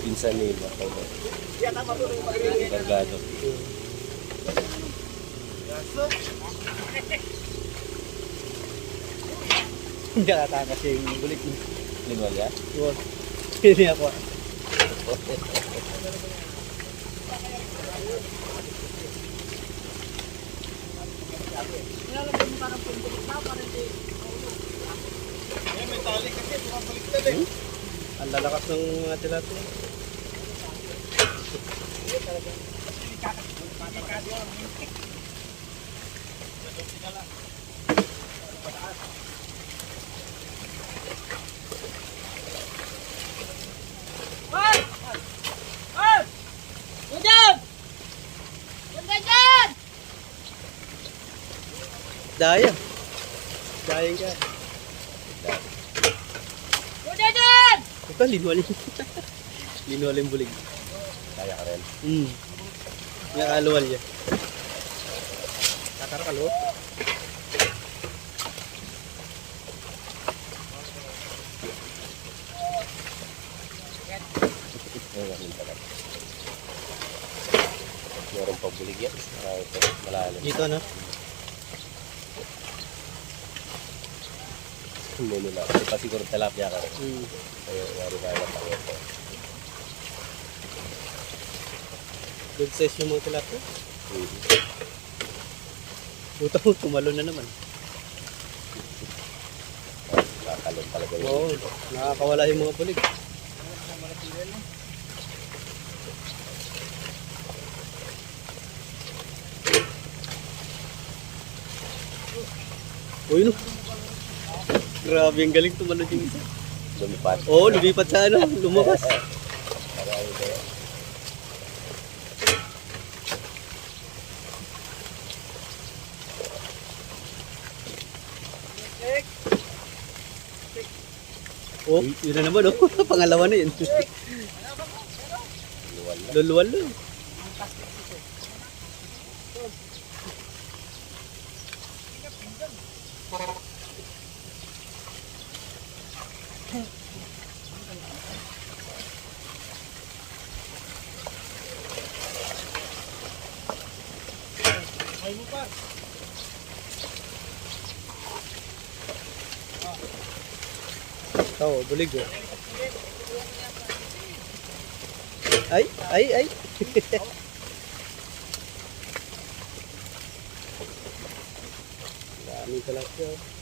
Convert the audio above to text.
Pinsan ni Makaw. Gargado. Hindi katakas yung bulik. Linwal ya? Wow. Hindi ako. Ang lalakas ng mga tilapia. Daya. Daya ka. Ito, linwal. Linwal yung bulig. Kaya ka rin. Yung kaluwal niya. Kakara kaluwal. Meron pa bulig yan. Malalim. Dito, no? Hindi nila. Ito pa siguro tilapia ka rin. Kaya wari ba yung tango ito. Good size yung mga tilapia. Buta mo, tumalo na naman. Kakalong talaga yun. Oo, nakakawala yung mga bulig. Uy, no. Grabe, ang galing tumalon yung isa. Lumipat. Oo, lumipat sa ano, lumabas. Marami kaya. Oh, yun na naman, oh. Pangalawa na yun. Luwal na. Luluwal na. Ito, bulig, oh. Ay, ay, ay. Daming talapia, oh.